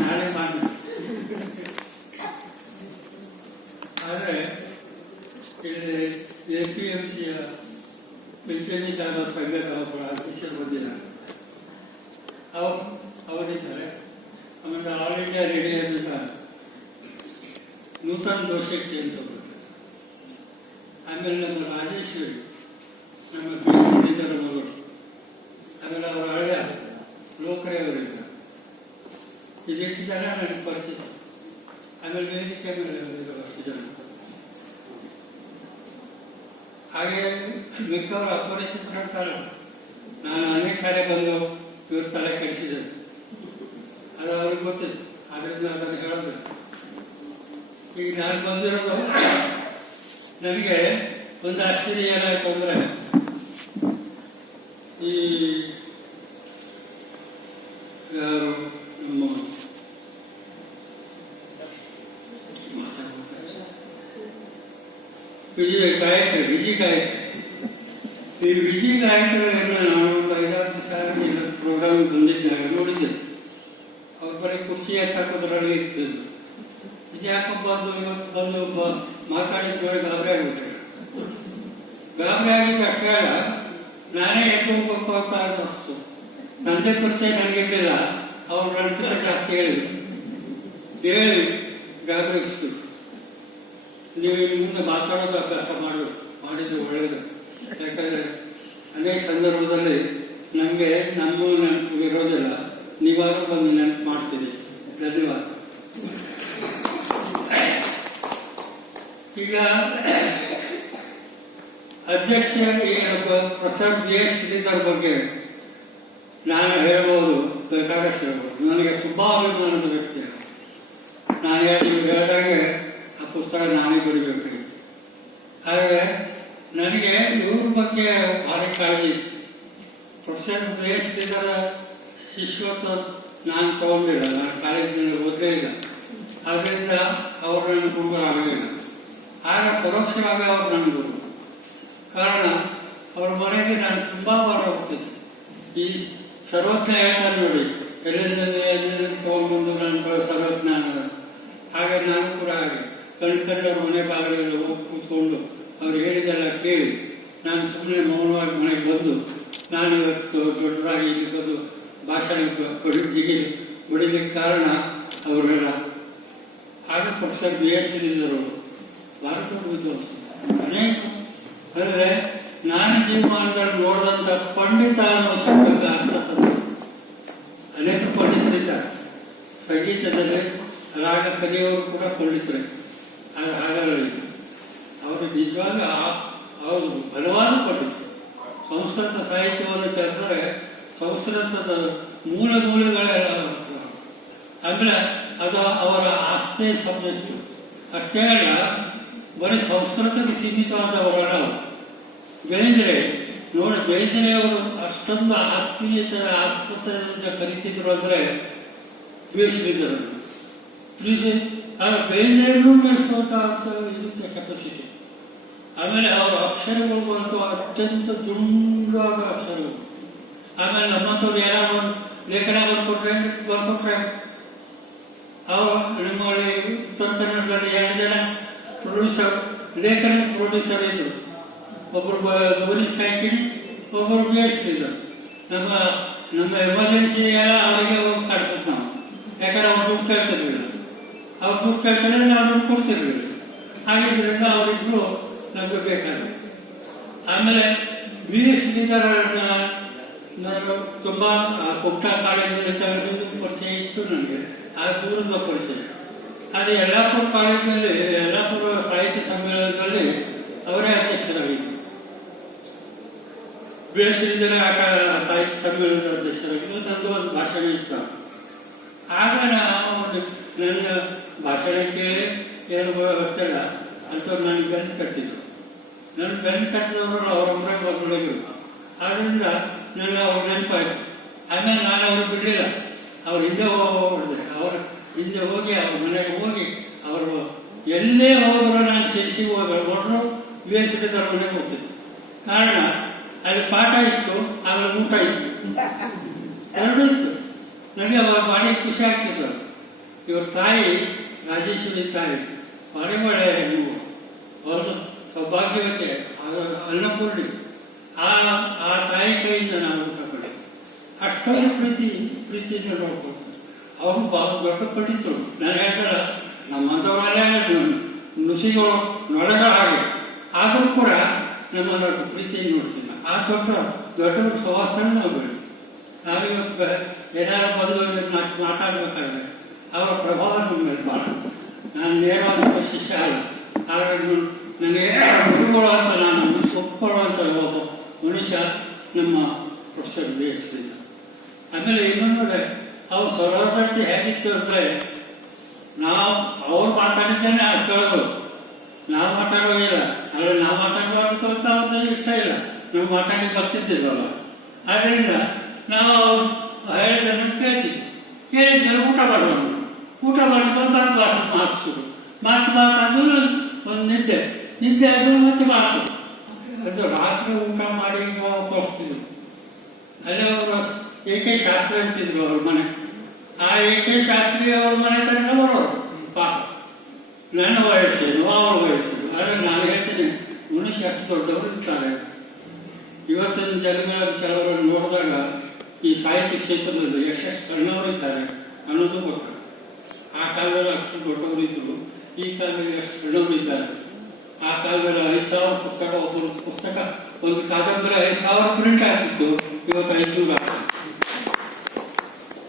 ನಾಳೆ ಮಾಡಿ. ಆದರೆ ಇಲ್ಲಿ APMCಯ ಪಿಂಚಣಿದಾರರ ಸಂಘದ ಒಬ್ಬರು ಅಧ್ಯಕ್ಷರು ಬಂದಿದ್ದಾರೆ. ಅವರಿದ್ದಾರೆ. ಆಮೇಲೆ ಆಲ್ ಇಂಡಿಯಾ ರೇಡಿಯೋದಿಂದ ನೂತನ್ ಜೋಶೆಟ್ಟಿ ಅಂತ ಬಂದರು. ಆಮೇಲೆ ನಮ್ಮ ರಾಜೇಶ್ವರಿ, ನಮ್ಮ ಪಿಂಚಣಿದಾರ ಮಗಳು. ಆಮೇಲೆ ಅವರ ಹಳೆಯ ಲೋಕರೇವರಿದ್ದಾರೆ. ಇದೆಷ್ಟು ಜನ ನನಗೆ ಪರಿಚಿತ. ಆಮೇಲೆ ವೇದಿಕೆ ಮೇಲೆ ಅಷ್ಟು ಜನ. ಹಾಗೆ ಮಿಕ್ಕವರು ಅಪರಿಚಿತರಂತಾರ. ನಾನು ಅನೇಕ ಸಾರಿ ಬಂದು ಇವ್ರ ತಲೆ ಕೆಡಿಸಿದೆ, ಅದು ಅವ್ರಿಗೆ ಗೊತ್ತಿತ್ತು. ಅದರಿಂದ ಅದನ್ನು ಹೇಳೋದು. ಈಗ ನಾನು ಬಂದಿರೋದು ನನಗೆ ಒಂದು ಆಶ್ಚರ್ಯ ಏನಾಯ್ತು ಅಂದ್ರೆ, ಈ ನಮ್ಮ ವಿಜಿ ಗಾಯಕರು ಈ ವಿಜಿ ಗಾಯಕರನ್ನ ನಾನು ಒಂದು 5-6 ಸಾರಿ ಪ್ರೋಗ್ರಾಮ್ ಬಂದಿದ್ದಾಗ ನೋಡಿದ್ದೆ. ಅವ್ರ ಬರೀ ಖುಷಿ ಹಾಕೋದ್ರಲ್ಲಿ ಇರ್ತಿದ್ರು. ಇದ್ಯಾಕಪ್ಪ ಇವತ್ತು ಬಂದು ಮಾತಾಡಿದ ನೋಡಿ ಗಾಬರಿ ಆಗ್ಬಿಟ್ಟೆ. ಗಾಬರಿ ಆಗಿದ್ದ ಅಷ್ಟೇ ಅಲ್ಲ, ನಾನೇ ಎದ್ದು ಹೋಗ್ಬೇಕು ಅಂತ ಅನ್ನಿಸ್ತು. ನಂದೇ ಪರಿಚಯ ನನಗಿರಲಿಲ್ಲ. ಅವ್ರು ನನ್ನ ಜಾಸ್ತಿ ಹೇಳಿ ಗಾಬರಿಸ್ತು. ನೀವು ಇನ್ನು ಮುಂದೆ ಮಾತಾಡೋದು ಅಭ್ಯಾಸ ಮಾಡಿದ್ರೆ ಒಳ್ಳೇದು. ಯಾಕಂದ್ರೆ ಅನೇಕ ಸಂದರ್ಭದಲ್ಲಿ ನಮಗೆ ನಮ್ಮ ನೆನಪು ಇರೋದಿಲ್ಲ. ನೀವಾದ್ರೂ ಬಂದು ನೆನಪು ಮಾಡ್ತೀರಿ. ಧನ್ಯವಾದ. ಈಗ ಅಧ್ಯಕ್ಷ ಪ್ರೊಫೆಸರ್ BS ಶ್ರೀಧರ್ ಬಗ್ಗೆ ನಾನು ಹೇಳ್ಬೋದು, ಬೇಕಾದಷ್ಟು ಹೇಳ್ಬೋದು. ನನಗೆ ತುಂಬಾ ಅಭಿಮಾನದ ವ್ಯಕ್ತಿ. ನಾನು ಹೇಳಿದಾಗೆ ಆ ಪುಸ್ತಕ ನಾನೇ ಬರೀಬೇಕಾಗಿತ್ತು. ಆದರೆ ನನಗೆ ಇವ್ರ ಬಗ್ಗೆ ಭಾರಿ ಕಾಳಜಿ ಇತ್ತು. ಪ್ರೊಫೆಸರ್ BS ಶ್ರೀಧರ ಶಿಷ್ಯತ್ವ ನಾನು ತಗೊಂಡಿಲ್ಲ. ನಾನು ಕಾಲೇಜಿನಲ್ಲಿ ಓದಲೇ ಇಲ್ಲ. ಆದ್ದರಿಂದ ಅವರು ನನ್ನ ಗುರುಗಳು ಆಗಲಿಲ್ಲ. ಆಗ ಪರೋಕ್ಷವಾಗಿ ಅವರು ನನ್ನ ಗುರು. ಕಾರಣ ಅವ್ರ ಮನೆಗೆ ನಾನು ತುಂಬಾ ಬಾರ ಹೋಗ್ತಿದ್ದೆ. ಈ ಸರ್ವಜ್ಞ ಹೇಳ್ತಾರೆ ನೋಡಿ, ಎಲ್ಲಿಂದ ತಗೊಂಡ್ಬಂದು ನನ್ನ ಸರ್ವಜ್ಞಾನ. ಹಾಗೆ ನಾನು ಕೂಡ ಹಾಗೆ ಕಂಡು ಮನೆ ಬಾಗಿಲೆಲ್ಲ ಹೋಗಿ ಕೂತ್ಕೊಂಡು ಅವ್ರು ಹೇಳಿದೆಲ್ಲ ಕೇಳಿ ನಾನು ಸುಮ್ಮನೆ ಮೌನವಾಗಿ ಮನೆಗೆ ಬಂದು ನಾನು ಇವತ್ತು ದೊಡ್ಡದಾಗಿ ಇಲ್ಲಿ ಬಂದು ಭಾಷಣ ಹೊಡಿಲಿಕ್ಕೆ ಕಾರಣ ಅವರೆಲ್ಲ. ಆಗ ಪ್ರೊಫೆಸರ್ BS ಶ್ರೀಧರ್ ಭಾರತ ವಿದ್ವಾಂಸ. ಅನೇಕ ಅಂದರೆ ನಾನು ಜೀವಮಾನದಲ್ಲಿ ನೋಡಿದಂಥ ಪಂಡಿತ ಅನ್ನೋ ಶಬ್ದಕ್ಕೆ ಅರ್ಥ ಅನೇಕ ಪಂಡಿತರಿದ್ದಾರೆ. ಸಂಗೀತದಲ್ಲಿ ರಾಗ ಕಲಿಯೋರು ಕೂಡ ಪಂಡಿತರೇ. ಹಾಗಾಗಿ ಅವರು ನಿಜವಾಗ ಅವರು ಬಲವಾದ ಪಂಡಿತರು. ಸಂಸ್ಕೃತ ಸಾಹಿತ್ಯವನ್ನು ತೆರೆದರೆ ಸಂಸ್ಕೃತದ ಮೂಲೆಗಳೆಲ್ಲ ಅಂದ್ರೆ ಅದು ಅವರ ಆಸ್ತಿ ಸಬ್ಜೆಕ್ಟ್. ಅಷ್ಟೇ ಅಲ್ಲ, ಬರೀ ಸಂಸ್ಕೃತಕ್ಕೆ ಸೀಮಿತವಾದವರಲ್ಲ. ಬೇಂದ್ರೆ ನೋಡಿ, ಬೇಂದ್ರೆ ಅವರು ಅಷ್ಟೊಂದು ಆತ್ಮೀಯತೆಯಿಂದ ಕರೀತಿದ್ರು ಅಂದ್ರೆ ಶ್ರೀಧರ್. ಬೇಂದ್ರೆಗೂ ಬೆಳೆಸುವಂತ ಇದಕ್ಕೆ ಕೆಪಾಸಿಟಿ. ಆಮೇಲೆ ಅವರ ಅಕ್ಷರಗಳು ಬಂತು ಅತ್ಯಂತ ದುಂಡಾದ ಅಕ್ಷರಗಳು. ಆಮೇಲೆ ನಮ್ಮಂಥವ್ರು ಯಾರು ಲೇಖನ ಬರ್ಕೊಟ್ರೆ ಅವರು ನಮ್ಮಲ್ಲಿ ಉತ್ತರ ಕನ್ನಡದಲ್ಲಿ 2 ಜನ ಪ್ರೊಡ್ಯೂಸರ್, ಲೇಖನ ಪ್ರೊಡ್ಯೂಸರ್ ಇದ್ರು. ಒಬ್ಬರು ಗೌರೀಶ್ ಕಾಯ್ಕಿಣಿ, ಒಬ್ಬರು BS ಶ್ರೀಧರ್. ನಮ್ಮ ಎಮರ್ಜೆನ್ಸಿ ಎಲ್ಲ ಅವರಿಗೆ ಹೋಗಿ ಕಾಡ್ಬೇಕು ನಾವು. ಯಾಕಂದ್ರೆ ಅವ್ರು ದುಡ್ಡು ಕೇಳ್ತಿರ್ಲಿಲ್ಲ. ಅವ್ರು ದುಡ್ಡು ಕೇಳ್ತಾರೆ, ನಾವು ದುಡ್ಡು ಕೊಡ್ತಿರ್ಲಿಲ್ಲ. ಹಾಗಿದ್ರಿಂದ ಅವರಿಬ್ರು ನಮ್ಗೆ ಬೇಕಾದ್ರೆ. ಆಮೇಲೆ BS ಶ್ರೀಧರ್ ನಾನು ತುಂಬಾ ಕುಮಟಾ ಕಾಲೇಜಿನಲ್ಲಿ ತೆಗೆದು ಪರಿಚಯ ಇತ್ತು ನನಗೆ. ಆ ದೂರದ ಪರಿಚಯ. ಆದರೆ ಯಲ್ಲಾಪುರ ಕಾಲೇಜಿನಲ್ಲಿ, ಯಲ್ಲಾಪುರ ಸಾಹಿತ್ಯ ಸಮ್ಮೇಳನದಲ್ಲಿ ಅವರೇ ಅಧ್ಯಕ್ಷರಾಗಿದ್ದರು. BS ಶ್ರೀಧರ ಸಾಹಿತ್ಯ ಸಮ್ಮೇಳನದ ಅಧ್ಯಕ್ಷರಾಗಿದ್ದರು. ನಂದು ಒಂದು ಭಾಷಣ ಇತ್ತು. ಆಗ ನಾವು ನನ್ನ ಭಾಷಣ ಕೇಳಿ ಏನು ಗೊತ್ತಿಲ್ಲ ಅಂಥವ್ರು ನನಗೆ ಬೆನ್ನು ಕಟ್ಟಿದ್ರು. ನನ್ನ ಬೆನ್ನು ಕಟ್ಟಿದವರು ಅವರೊಬ್ಬರೇ ಮಕ್ಕಳಿದ್ರು. ಆದ್ದರಿಂದ ನನಗೆ ಅವ್ರ ನೆನಪಾಯಿತು. ಆಮೇಲೆ ನಾನು ಅವ್ರಿಗೆ ಬಿಡಲಿಲ್ಲ. ಅವ್ರ ಹಿಂದೆ ಹೋಗ್ಬಿಡಿದೆ. ಅವ್ರ ಹಿಂದೆ ಹೋಗಿ ಅವ್ರ ಮನೆಗೆ ಹೋಗಿ ಅವರು ಎಲ್ಲೇ ಹೋದ್ರು ನಾನು ಶಿರ್ಸಿಗೆ ಹೋದ್ರು BS ಶ್ರೀಧರ ಮನೆಗೆ ಹೋಗ್ತಿದ್ದೆ. ಕಾರಣ ಅಲ್ಲಿ ಪಾಠ ಇತ್ತು, ಆಮೇಲೆ ಊಟ ಇತ್ತು, ಎರಡೂ ಇತ್ತು. ನನಗೆ ಅವ್ರ ಭಾರಿ ಖುಷಿ ಆಗ್ತಿತ್ತು. ಇವ್ರ ತಾಯಿ ರಾಜೇಶ್ವರಿ ತಾಯಿ ಭಾರಿ ಒಳ್ಳೆಯ ನೀವು ಅವರು ಸೌಭಾಗ್ಯವತೆ ಅನ್ನಪೂರ್ಣಿ. ಆ ತಾಯಿ ಕೈಯಿಂದ ನಾವು ಊಟ ಮಾಡಿ ಅಷ್ಟೊಂದು ಪ್ರೀತಿಯಿಂದ ನೋಡ್ಕೊಳ್ತಾರೆ. ಅವರು ಬಹಳ ದೊಡ್ಡ ಪಂಡಿತರು. ನಾನು ಹೇಳ್ತಾರೆ ನಮ್ಮಂಥವರಲ್ಲೇ ನುಸಿಗಳು ನೊಳಗಳ ಹಾಗೆ ಆದರೂ ಕೂಡ ನಮ್ಮನ್ನು ಪ್ರೀತಿಯನ್ನು ನೋಡ್ತೀನಿ. ಆ ದೊಡ್ಡ ಸವಾಸನ ನಾವು ಬೆಳೆದು ನಾವಿವತ್ತು ಏನಾರು ಬಂದು ಮಾತಾಡಬೇಕಾದ್ರೆ ಅವರ ಪ್ರಭಾವ ನಮ್ಮ ಮೇಲೆ ಭಾಳ. ನಾನು ನೇರವಾದ ಶಿಷ್ಯ ಅಲ್ಲ, ಹಾಗಾಗಿ ನನಗೆ ಗುರುಗಳು ಅಂತ ನಾನು ಒಪ್ಕೊಳ್ಳುವಂಥ ಒಬ್ಬ ಮನುಷ್ಯ ನಮ್ಮ ಪ್ರೊಫೆಸರ್ BS. ಆಮೇಲೆ ಇನ್ನೊಂದು ಅವ್ರು ಸೌರಭ್ಯತೆ ಹೇಗಿತ್ತು ಅಂದರೆ ನಾವು ಅವ್ರು ಮಾತಾಡಿದ್ದೇನೆ ಅದು ಕೇಳೋದು, ನಾವು ಮಾತಾಡೋದಿಲ್ಲ. ಆದರೆ ನಾವು ಮಾತಾಡಬಾರ್ದು ಅಂತ ಅವ್ರಿಗೆ ಇಷ್ಟ ಇಲ್ಲ, ನಾವು ಮಾತಾಡಿ ಬರ್ತಿದ್ದಿಲ್ಲವಲ್ಲ. ಆದ್ದರಿಂದ ನಾವು ಹೇಳಿದ್ದನ್ನು ಕೇಳಿದ್ರೆ ಊಟ ಮಾಡೋಣ. ಊಟ ಮಾಡಿಕೊಂಡು ನಾನು ಕ್ಲಾಸ್ ಮಾತು ಒಂದು ನಿದ್ದೆ ಅದು ಮತ್ತೆ ಮಾತು ಅದು ರಾತ್ರಿ ಊಟ ಮಾಡಿ ತೋರಿಸ್ತಿದ್ರು. ಅಲ್ಲೇ ಅವರು ಏಕೆ ಶಾಸ್ತ್ರಿ ಅಂತಿದ್ರು ಅವ್ರ ಮನೆ. ಆ ಏಕೆ ಶಾಸ್ತ್ರಿ ಅವ್ರ ಮನೆ ತನಕ ಬರೋರು ಪಾಪ. ನನ್ನ ವಯಸ್ಸೇನು ಅವ್ರ ವಯಸ್ಸೇನು. ಆದರೆ ನಾನು ಹೇಳ್ತೀನಿ ಮನುಷ್ಯ ಅಷ್ಟು ದೊಡ್ಡವರು ಇರ್ತಾರೆ. ಇವತ್ತಿನ ಜನಗಳ ಕೆಲವರನ್ನು ನೋಡಿದಾಗ ಈ ಸಾಹಿತ್ಯ ಕ್ಷೇತ್ರದಲ್ಲಿ ಎಷ್ಟು ಸಣ್ಣವರು ಇದ್ದಾರೆ ಅನ್ನೋದು ಗೊತ್ತಾಗ. ಆ ಕಾಲದಲ್ಲಿ ಅಷ್ಟು ದೊಡ್ಡವರು ಇದ್ದರು, ಈ ಕಾಲದಲ್ಲಿ ಎಷ್ಟು ಸಣ್ಣವರು ಇದ್ದಾರೆ. ಆ ಕಾಲದಲ್ಲಿ 5,000 ಪುಸ್ತಕ, ಒಬ್ಬರು ಪುಸ್ತಕ ಒಂದು ಕಾದಂಬರಿ 5,000 ಪ್ರಿಂಟ್ ಆಗ್ತಿತ್ತು, ಇವತ್ತು 500 ಆಗ್ತದೆ.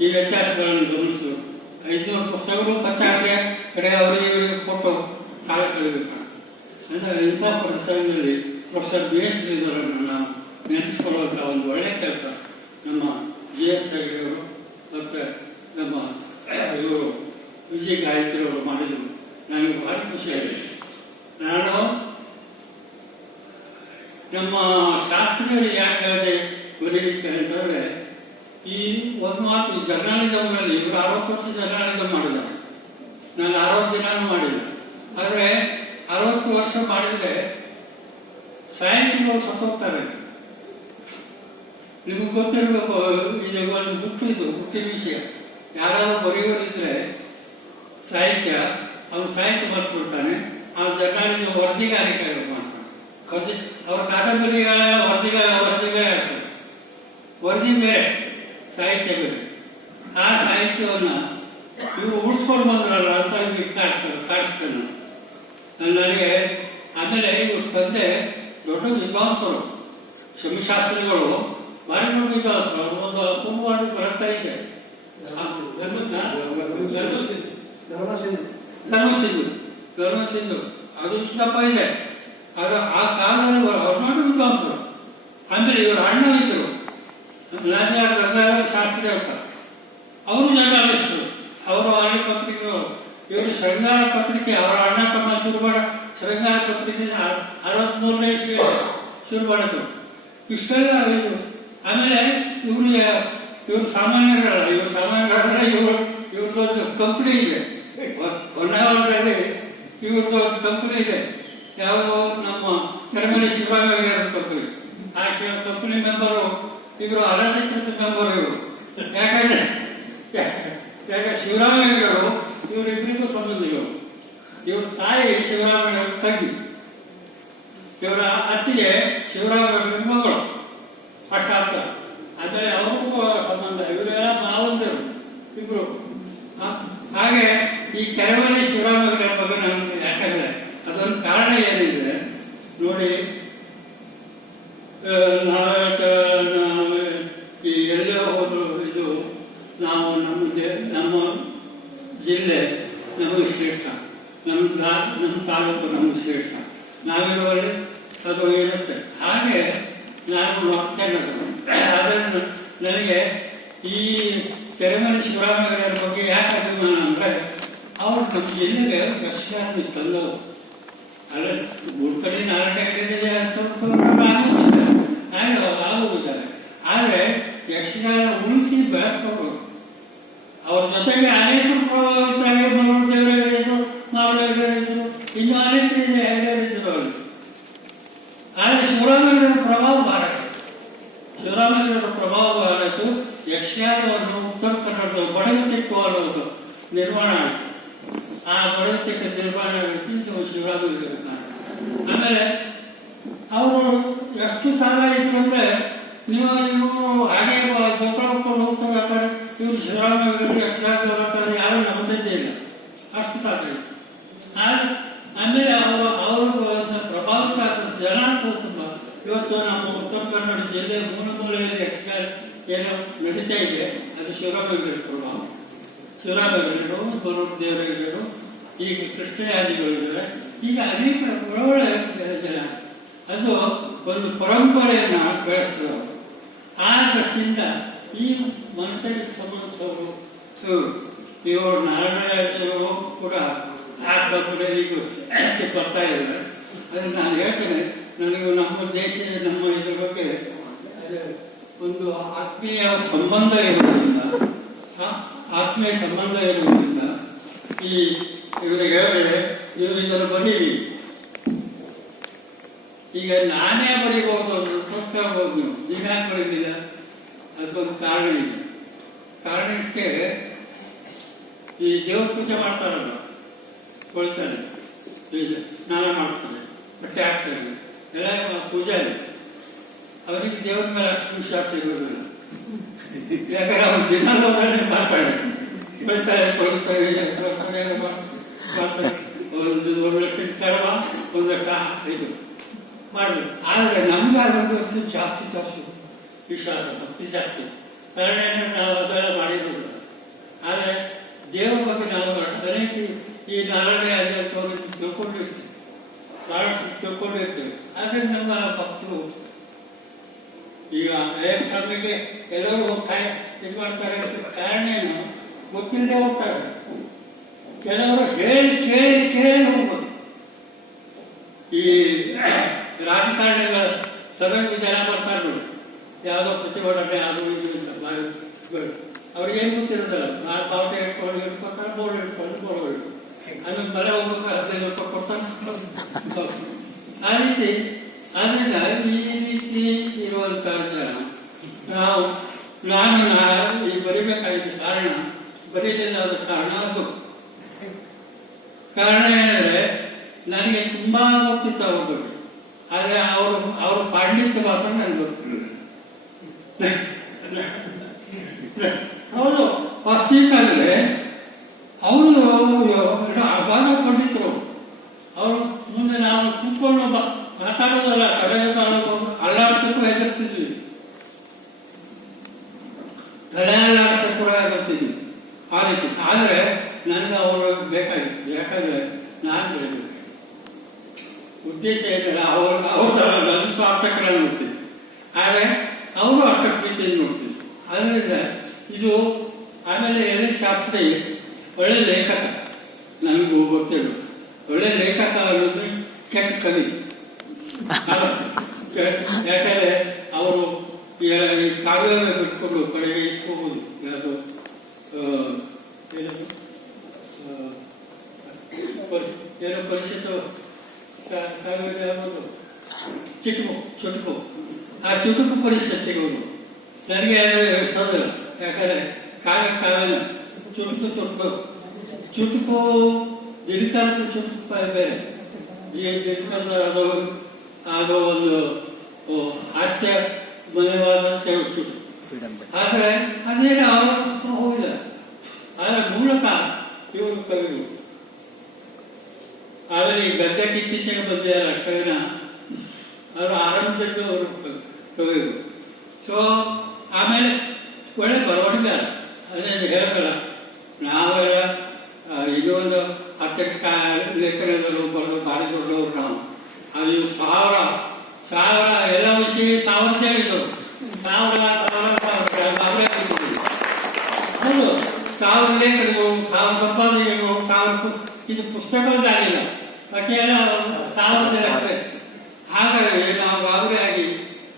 ಈ ವ್ಯತ್ಯಾಸಗಳನ್ನು ಗಮನಿಸು. 500 ಪುಸ್ತಕಗಳು ಖರ್ಚಾಗದೆ ಕಡೆ ಅವರಿಗೆ ಕೊಟ್ಟು ಕಾಲ ಕಳೆದಿರ್ತಾರೆ. ಅಂದರೆ ಇಂಥ ಪರಿಸರದಲ್ಲಿ ಪ್ರೊಫೆಸರ್ BS ಶ್ರೀಧರನ್ನು ನಾವು ನೆನೆಸ್ಕೊಳ್ಳುವಂಥ ಒಂದು ಒಳ್ಳೆಯ ಕೆಲಸ ನಮ್ಮ GS ಹೆಗಡೆಯವರು ಮತ್ತು ನಮ್ಮ ಇವರು ವಿಜಯ ಗಾಯತ್ರಿಯವರು ಮಾಡಿದರು. ನನಗೆ ಭಾರಿ ಖುಷಿಯಾಗಿದೆ. ನಾನು ನಮ್ಮ ಶಾಸ್ತ್ರೀಯರು ಯಾಕೆ ಹೇಳಿದೆ ಬರೀಲಿಕ್ಕೆ ಅಂತಂದರೆ, ಈ ಒಂದು ಮಾತು ಜರ್ನಲಿಸಮ್ನಲ್ಲಿ ಇವರು 60 ವರ್ಷ ಜರ್ನಲಿಸಮ್ ಮಾಡಿದ್ದಾರೆ. ನಾನು 60 ದಿನಾನೂ ಮಾಡಿಲ್ಲ. ಆದರೆ 60 ವರ್ಷ ಮಾಡಿದರೆ ಸಾಹಿತ್ಯಗಳು ಸತ್ತೋಗ್ತಾರೆ. ನಿಮಗೆ ಗೊತ್ತಿರಬೇಕು, ಇದು ಒಂದು ಹುಟ್ಟಿನ ವಿಷಯ. ಯಾರಾದರೂ ಬರೆಯೋರಿದ್ರೆ ಸಾಹಿತ್ಯ, ಅವನು ಸಾಹಿತ್ಯ ಬರ್ತಿಬಿಡ್ತಾನೆ, ಅವನು ಜರ್ನಲಿಸಮ್ ವರದಿಗಾರಿಕೆ ಮಾಡ್ತಾನೆ. ಅವ್ರ ಕಾದಂಬರಿಗಳೆಲ್ಲ ವರದಿಗಳೇ ಆಗ್ತದೆ. ವರದಿ ಬೇರೆ, ಸಾಹಿತ್ಯ ಬೇರೆ. ಆ ಸಾಹಿತ್ಯವನ್ನು ಇವರು ಉಳಿಸ್ಕೊಂಡು ಬಂದ್ರಲ್ಲ ಅಂತ ಕಾಡಿಸ್ತಾನೆ ನನಗೆ. ಆಮೇಲೆ ಇವ್ರ ತಂದೆ ದೊಡ್ಡ ವಿದ್ವಾಂಸರು, ಶಮಿಶಾಸ್ತ್ರಿಗಳು ಭಾರಿ ದೊಡ್ಡ ವಿದ್ವಾಂಸರು. ಒಂದು ಕುಂಭವಾಡಿ ಗ್ರಂಥ ಇದೆ, ಧರ್ಮಸಿಂಧು, ಅದು ಚಿಕ್ಕಪ್ಪ ಇದೆ. ಅದು ಆ ಕಾಲದಲ್ಲಿ ಹೊರನಾಡು ವಿದ್ವಾಂಸರು. ಆಮೇಲೆ ಇವರು ಅಣ್ಣ ಇದ್ದರು, ಗಂಗಾಧರ ಶಾಸ್ತ್ರಿ ಅಂತ. ಅವರು ಜರ್ನಲಿಸ್ಟರು, ಅವರು ಆರ್ಯ ಪತ್ರಿಕೆಗಳು. ಇವರು ಶೃಂಗಾರ ಪತ್ರಿಕೆ, ಅವರ ಅಣ್ಣ ತಮ್ಮ ಶುರು ಮಾಡ ಶೃಂಗಾರ ಪತ್ರಿಕೆ 63ನೇ ಶುರು ಮಾಡಿದ್ರು. ಇಷ್ಟೆಲ್ಲ ಇದು. ಆಮೇಲೆ ಇವರು ಸಾಮಾನ್ಯರಲ್ಲ, ಇವ್ರದ್ದೊಂದು ಕಂಪನಿ ಇದೆ ಹೊನ್ನಾವರದಲ್ಲಿ. ಇವ್ರದ್ದು ಒಂದು ಕಂಪನಿ ಇದೆ, ಯಾವ ನಮ್ಮ ಕೆರೆಮನೆ ಶಿವರಾಮಯ್ಯ ಕಂಪನಿ. ಆ ಕಂಪನಿ ಮೆಂಬರು ಇವರು, ಅನಧಿಕೃತ ಮೆಂಬರು ಇವರು. ಯಾಕಂದ್ರೆ ಶಿವರಾಮಯ್ಯವರು ಇವರಿಬ್ಬರಿಗೂ ಸಂಬಂಧಿಗಳು. ಇವ್ರ ತಾಯಿ ಶಿವರಾಮಯ್ಯವ್ರ ತಂಗಿ, ಇವರ ಅತ್ತಿಗೆ ಶಿವರಾಮಯ್ಯವ್ರ ಮಗಳು ಅಷ್ಟ ಅರ್ಥ. ಆಮೇಲೆ ಅವ್ರಿಗೂ ಸಂಬಂಧ, ಇವರೆಲ್ಲ ಮಾವಂದರು ಇಬ್ರು. ಹಾಗೆ ಈ ಕೆರೆಮನೆ ಶಿವರಾಮಯ್ಯವ್ರ ಬಗ್ಗೆ ನಮಗೆ ಯಾಕಂದ್ರೆ ಅದೊಂದು ಕಾರಣ ಏನಿದೆ ನೋಡಿ. ನಾವು ಈ ಎಲ್ಲೇ ಹೋದ್ರು ಇದು ನಾವು ನಮ್ಮ ಜಿಲ್ಲೆ ನಮಗೆ ಶ್ರೇಷ್ಠ, ನಮ್ಮ ತಾಲೂಕು ನಮಗೆ ಶ್ರೇಷ್ಠ, ನಾವಿರುವಲ್ಲಿ ಅದು ಇರುತ್ತೆ. ಹಾಗೆ ನಾನು ನೋಡ್ತೇನೆ. ಅದನ್ನು ನನಗೆ ಈ ಕೆರೆಮನೆ ಶಿವರಾಮಯ್ಯರ ಬಗ್ಗೆ ಯಾಕೆ ಅಭಿಮಾನ ಅಂದರೆ, ಅವರು ನಮ್ಮ ಜಿಲ್ಲೆಗೆ ಯಕ್ಷಗಾನ ತಂದವರು. ಅಲ್ಲ ಗುಡ್ಕಡಿ ನಾರಾಯಣ ಆಗೋಗಿದ್ದಾರೆ. ಆದರೆ ಯಕ್ಷಗಾನ ಉಳಿಸಿ ಬೆಳೆಸೋರು. ಅವ್ರ ಜೊತೆಗೆ ಅನೇಕರು ಪ್ರಭಾವಿತರಾಗಿ ಮನೋದೇವರಿದ್ರು, ಮಾವಳಿದ್ರು, ಇನ್ನೂ ಅನೇಕರಿದ್ರು, ಹೆಗಡೆಯರಿದ್ರು ಅವರು. ಆದರೆ ಶಿವರಾಮಯ್ಯರ ಪ್ರಭಾವ ಬಹಳ ಆಯಿತು. ಯಕ್ಷಗಾನವನ್ನು ಉತ್ತರ ಕನ್ನಡದ ಬಡಗತಿಟ್ಟು ಅನ್ನೋದು ನಿರ್ಮಾಣ ಆಯಿತು. ಆ ಬಡಗತಿಟ್ಟು ನಿರ್ಮಾಣ ಆಗಿ ಇದು ಶಿವರಾಮ ವಿವೇಕಾನಂದ. ಆಮೇಲೆ ಅವರು ಎಷ್ಟು ಸಾಲ ಇದ್ರು ಅಂದ್ರೆ ನೀವು ಹಾಗೆ ದೋಸ ಹೋಗ್ಕೊಂಡು ಹೋಗ್ತಾರೆ, ಇವರು ಶಿವರಾಮ ವಿವೇಕಾನಂದ ಯಾರು ನಂಬದೇ ಇಲ್ಲ, ಅಷ್ಟು ಸಾಲ ಇತ್ತು. ಆಮೇಲೆ ಅವರು ಪ್ರಭಾವಿತ ಜನ ತುಂಬ. ಇವತ್ತು ನಮ್ಮ ಉತ್ತರ ಕನ್ನಡ ಜಿಲ್ಲೆ ಮೂಲೆಯಲ್ಲಿ ಏನೋ ನಡೀತಾ ಇದೆ, ಅದು ಶಿವರಾಮ ಪ್ರಭಾವ. ಶಿವರಾಮ ಬರೂರು ದೇವರಿಗರು, ಈಗ ಕೃಷ್ಣಯಾದಿಗಳಿದ್ದಾರೆ, ಈಗ ಅನೇಕ ಒಳ್ಳೆ ಜನ. ಅದು ಒಂದು ಪರಂಪರೆಯನ್ನು ಬೆಳೆಸಿದವರು. ಆ ದೃಷ್ಟಿಯಿಂದ ಈ ಮನುಷ್ಯರಿಗೆ ಸಂಬಂಧಿಸೋರು ಇವರು ನಾರಾಯಣರು ಕೂಡ ಕೂಡ ಈಗ ಬರ್ತಾ ಇದ್ದಾರೆ. ಅದನ್ನು ನಾನು ಹೇಳ್ತೇನೆ, ನನಗೆ ನಮ್ಮ ದೇಶ ನಮ್ಮ ಇದ್ರ ಬಗ್ಗೆ ಒಂದು ಆತ್ಮೀಯ ಸಂಬಂಧ ಇರುವುದರಿಂದ ಈ ಇವರಿಗೆ ಹೇಳಿದ್ರೆ ನೀವು ಇದನ್ನು ಬರೀರಿ. ಈಗ ನಾನೇ ಬರೀಬಹುದು, ಹೋಗ್ಬೋದು ನೀವು, ಈಗ ಯಾಕೆ ಬರೀಲಿಲ್ಲ? ಅದಕ್ಕೊಂದು ಕಾರಣ ಇದೆ. ಕಾರಣಕ್ಕೆ ಈ ದೇವ್ರ ಪೂಜೆ ಮಾಡ್ತಾರಲ್ಲ, ಕೊಳ್ತಾನೆ, ಸ್ನಾನ ಮಾಡಿಸ್ತಾನೆ, ಬಟ್ಟೆ ಹಾಕ್ತಾನೆ, ಎಲ್ಲ ಪೂಜಾರಿ. ಅವರಿಗೆ ದೇವ್ರ ಮೇಲೆ ಅಷ್ಟು ವಿಶ್ವಾಸ ಇರೋದಿಲ್ಲ. ಯಾಕಂದ್ರೆ ಅವ್ರು ದಿನ ಮಾತಾಡ್ತಾರೆ, ಕೊಳ್ತಾರೆ, ಒಂದು ಲಕ್ಷ ಕರವ, ಒಂದು ಲಕ್ಷ ಇದು ಮಾಡಬೇಕು. ಆದರೆ ನಮ್ಗೆ ಆಗೋದು ಜಾಸ್ತಿ ವಿಶ್ವಾಸ, ಭಕ್ತಿ ಜಾಸ್ತಿ. ಕಾರಣ ನಾವು ಅದೆಲ್ಲ ಮಾಡಿರೋದು. ಆದರೆ ದೇವರ ಬಗ್ಗೆ ನಾವು ಅನೇಕ ಈ ನಾರಾಯಣ ಆಗಿ ತಿಳ್ಕೊಂಡಿರ್ತೀವಿ, ಬಹಳಷ್ಟು ತಿಳ್ಕೊಂಡಿರ್ತೀವಿ. ಆದರೆ ನಮ್ಮ ಭಕ್ತರು ಈಗ ಸ್ವಾಮಿಗೆ ಎಲ್ಲರೂ ಇದು ಮಾಡ್ತಾರೆ. ಕಾರಣ ಏನು ಗೊತ್ತಿಲ್ಲದೆ ಹೋಗ್ತಾರೆ. ಕೆಲವರು ಕೇಳಿ ಕೇಳಿ ಕೇಳಿ ಹೋಗ್ಬೋದು. ಈ ರಾಜಕಾರಣಿಗಳ ಸಭೆಗೆ ಜನ ಬರ್ತಾರೆ ನೋಡಿ, ಯಾವುದೋ ಪ್ರತಿಭಟನೆ ಅದು ಇದು ಅವ್ರಿಗೇನು ಗೊತ್ತಿರೋದಲ್ಲ. ನಾನು ಪಾವತಿ ಇಟ್ಕೊಂಡು ಇಟ್ಕೊತಾರೆ, ಬೋರ್ಡ್ ಇಟ್ಕೊಂಡು ಆಮೇಲೆ ಮಳೆ ಹೋಗ್ಬೇಕಾದ್ರೆ 15 ರೂಪಾಯಿ ಕೊಡ್ತಾನೆ. ಆ ರೀತಿ ಆದ್ರಿಂದ ಈ ರೀತಿ ಇರುವಂತಹ ಜನ ನಾನು ಈ ಬರಿಬೇಕಾಗಿದ್ದ ಕಾರಣ, ಬರೀಲಿಲ್ಲದ ಕಾರಣ ಅದು. ಕಾರಣ ಏನಂದ್ರೆ ನನಗೆ ತುಂಬಾ ಗೊತ್ತಿತ್ತು ಅವ್ರ ಬಗ್ಗೆ, ಆದ್ರೆ ಅವ್ರ ಪಾಂಡಿತ್ಯ ಮಾತ್ರ ನನಗೆ ಗೊತ್ತಿರಲಿಲ್ಲ. ಹೌದು, ಫಸ್ಟಿಗಾದ್ರೆ ಅವರು ಅಗಾಧ ಪಂಡಿತರು. ಅವರು ಮುಂದೆ ನಾವು ಕೂತ್ಕೊಂಡು ಮಾತಾಡೋದಲ್ಲ, ತಡೆ ಅಲ್ಲಾಡ್ತಕ್ಕೂ ಹೆದರ್ತಿದ್ವಿ, ತಲೆ ಅಲ್ಲಾಡ್ತಕ್ಕೂ ಹೆದರ್ತಿದ್ವಿ ಆ ರೀತಿ. ಆದ್ರೆ ನನಗೆ ಅವರು ಬೇಕಾಗಿತ್ತು. ಯಾಕಂದ್ರೆ ನಾನು ಬೆಳಿಬೇಕು ಉದ್ದೇಶ ಏನಿಲ್ಲ. ಅವ್ರ ನನ್ನ ಸ್ವಾರ್ಥಕರ ನೋಡ್ತೀನಿ, ಆದರೆ ಅವರು ಅಷ್ಟ ಪ್ರೀತಿಯನ್ನು ನೋಡ್ತೀನಿ. ಅದರಿಂದ ಇದು ಆಮೇಲೆ ಶಾಸ್ತ್ರಿ ಒಳ್ಳೆ ಲೇಖಕ, ನನಗೂ ಗೊತ್ತಿಲ್ಲ. ಒಳ್ಳೆ ಲೇಖಕ ಅನ್ನೋದು ಕೆಟ್ಟ ಕವಿ. ಯಾಕಂದ್ರೆ ಅವರು ಕಾವ್ಯವನ್ನು ಬಿಟ್ಕೊಂಡು ಕಡೆಗೆ ಇಟ್ಕೋಬಹುದು. ಯಾವುದು ಏನು ಪರಿಷತ್ತು ಕಾವ್ಯ ಯಾವುದು ಚುಟುಕು ಆ ಚುಟುಕು ಪರಿಷತ್ತಿಗೆ ಹೋದು ನನಗೆ ಸೋದರ. ಯಾಕಂದ್ರೆ ಕಾವ್ಯನ ಚುಟುಕು ದಿನಕಾಲದ ಚುಟುಕು ಬೇರೆ, ಈ ದಿನಕಾಲದ ಅದು ಒಂದು ಹಾಸ್ಯ ಮಯವಾದ ಚುಟುಕು. ಆದ್ರೆ ಅದೇನು ಅವರು ಹೋಗಿಲ್ಲ. ಆದ್ರೆ ಮೂಲತಃ ಇವರು ಕವಿಗಳು. ಆಮೇಲೆ ಈ ಗದ್ಯಕ್ಕೆ ಇತ್ತೀಚೆಗೆ ಬಂದಿದ್ದಾರೆ ಕವಿನ, ಅವರು ಆರಂಭದಲ್ಲಿ ಅವರು ಕವಿಗಳು. ಸೊ ಆಮೇಲೆ ಒಳ್ಳೆ ಬರವಣಿಗಾರ. ಅದೇನು ಹೇಳಲ್ಲ, ನಾವೆಲ್ಲ ಇದೊಂದು 10 ಲೇಖನಗಳು ಬರೋದು ಭಾರಿ ದೊಡ್ಡವರು ನಾವು. ಅದು ಸಾವಿರ ಎಲ್ಲ ವಿಷಯ 1000 ಹೇಳಿದ್ರು. 1000 ಹೌದು, 1000 ಲೇಖನಗಳು, 1000 ಸಂಪಾದನೆಗಳು, 1000 ಇದು ಪುಸ್ತಕದ್ದಾಗಿಲ್ಲ, ಮತ್ತೆ ಎಲ್ಲ 1000 ಆಗ್ಬೇಕು. ಹಾಗಾಗಿ ನಾವು ಅವರೇ ಆಗಿ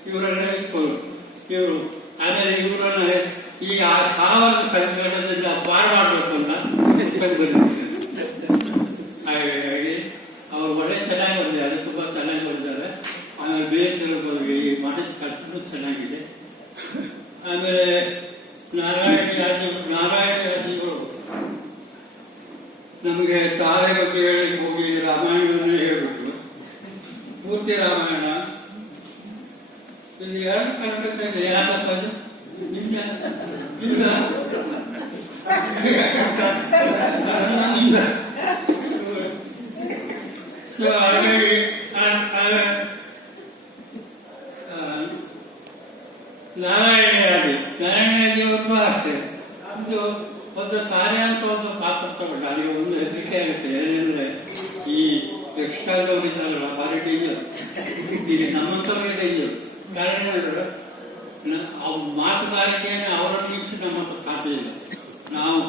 ಇವರನ್ನ ಇಟ್ಕೊಳ್ಳು ಇವರು. ಆಮೇಲೆ ಇವರನ್ನ ಈ 1000 ಸಂಕಟದಿಂದ ಪಾರ ಮಾಡಬೇಕು ಅಂತ ಹಾಗಾಗಿ ಅವರು ಒಳ್ಳೆ ಚೆನ್ನಾಗಿ ಬಂದಿದ್ದಾರೆ, ತುಂಬಾ ಚೆನ್ನಾಗಿ ಬಂದಿದ್ದಾರೆ. ಆಮೇಲೆ ಬೇಸಿಗೆ ಬಗ್ಗೆ ಈ ಮಾಡಿದ ಕೆಲಸನೂ ಚೆನ್ನಾಗಿದೆ. ಆಮೇಲೆ ನಾರಾಯಣ ಬಾಳೆ ಬಗ್ಗೆ ಹೇಳಲಿಕ್ಕೆ ಹೋಗಿ ರಾಮಾಯಣವನ್ನೇ ಹೇಳ್ಬಿಟ್ರು. ಪೂರ್ತಿ ರಾಮಾಯಣ ಇಲ್ಲಿ 2 ಕರ್ನಾಟಕ ಇದೆ. ಯಾಕಪ್ಪ ಅದು ನಿಮ್ಗೆ ಹಾಗಾಗಿ ನಾರಾಯಣಜಿಯವ್ರಿಗೂ ಅಷ್ಟೇ ನಮ್ದು ಒಂದು ಕಾರ್ಯ ಅಂತ ಒಂದು ಪಾತ್ರ ತಗೊಂಡು ಅಲ್ಲಿ ಒಂದು ಹೆದರಿಕೆ ಆಗುತ್ತೆ. ಏನಂದ್ರೆ ಈ ಯಕ್ಷಗಾನದವರಿದ್ದಾರಲ್ಲ ಭಾರಿ ಡೇಂಜರ್, ಈಗ ನಮ್ಮಂಥವ್ರಿಗೆ ಡೇಂಜರ್. ಕಾರಣ ಹೇಳಿದ್ರೆ ಅವ್ರ ಮಾತುಗಾರಿಕೆಯನ್ನು ಅವರನ್ನು ಮೀರಿಸಿ ನಮ್ಮ ಹತ್ರ ಸಾಧ್ಯ ಇಲ್ಲ. ನಾವು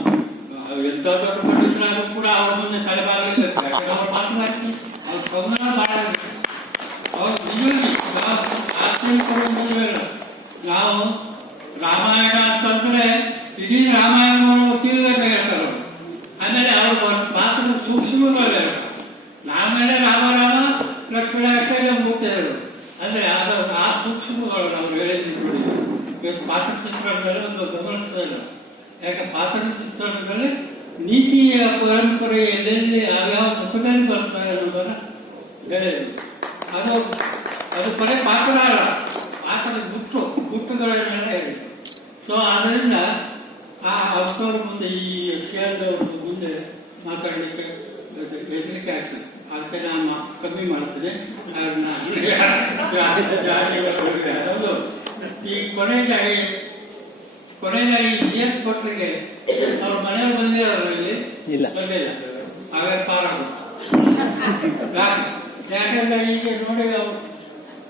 ಎಂತ ದೊಡ್ಡ ಪಂಡಿತರಾದ್ರೂ ಕೂಡ ಅವ್ರ ಮುಂದೆ ತಲೆಬಾಗಬೇಕು. ಅವ್ರ ಮಾತುಗಾರಿಕೆ ಅವ್ರ ಸಂವಹನ ಬಹಳ ಅವ್ರು ನಿಜವಾಗಿ ಆಶ್ಚರ್ಯ. ನಾವು ರಾಮಾಯಣ ಅಂತಂದ್ರೆ ಇಡೀ ರಾಮಾಯಣವನ್ನು ತಿಳಿಬೇಕಾಗಿರ್ತಾರೆ. ಆಮೇಲೆ ಅವ್ರ ಮಾತನ್ನು ಸೂಕ್ಷ್ಮಗಳು ಆಮೇಲೆ ರಾಮ ಲಕ್ಷ್ಮಣ ಅಷ್ಟೇ ಮುಗ್ತಿದ್ರು. ಅಂದ್ರೆ ಆ ಸೂಕ್ಷ್ಮಗಳು ನಾವು ಹೇಳಿದ್ವಿ ನೋಡಿ. ಇವತ್ತು ಪಾತ್ರಚಿತ್ರಣದಲ್ಲಿ ಒಂದು ಗಮನಿಸೋದಿಲ್ಲ. ಯಾಕೆ ಪಾತ್ರಚಿತ್ರಣದಲ್ಲಿ ನೀತಿಯ ಪರಂಪರೆ ಎಲ್ಲೆಲ್ಲಿ ಯಾವ್ಯಾವ ಮುಖದಲ್ಲಿ ಬರ್ತಾರೆ ಅನ್ನೋದನ್ನ ಹೇಳಿದ್ರು. ಅದು ಬರೀ ಪಾತ್ರ ಅಲ್ಲ, ಪಾತ್ರದ ಗುಟ್ಟುಗಳನ್ನೆಲ್ಲ ಹೇಳಿದ್ರು. ಸೊ ಆದ್ದರಿಂದ ಆ ಅಂಥವ್ರ ಮುಂದೆ ಈ ಯಕ್ಷಗಾನದವ್ರ ಮುಂದೆ ಮಾತಾಡಲಿಕ್ಕೆ ಹೆದರಿಕೆ ಆಗ್ತದೆ. ಅದಕ್ಕೆ ನಾನು ಮಾತು ಕಮ್ಮಿ ಮಾಡ್ತೇನೆ. ಹೌದು. ಈ ಕೊನೆಯದಾಗಿ GS ಭಟ್ರಿಗೆ ಅವ್ರ ಮನೆಯವ್ರು ಬಂದಿರೋರು ಇಲ್ಲಿ ಬಂದಿಲ್ಲ. ಹಾಗಾಗಿ ಪಾರಾಗುತ್ತೆ. ಯಾಕಂದ್ರೆ ಈಗ ನೋಡಿ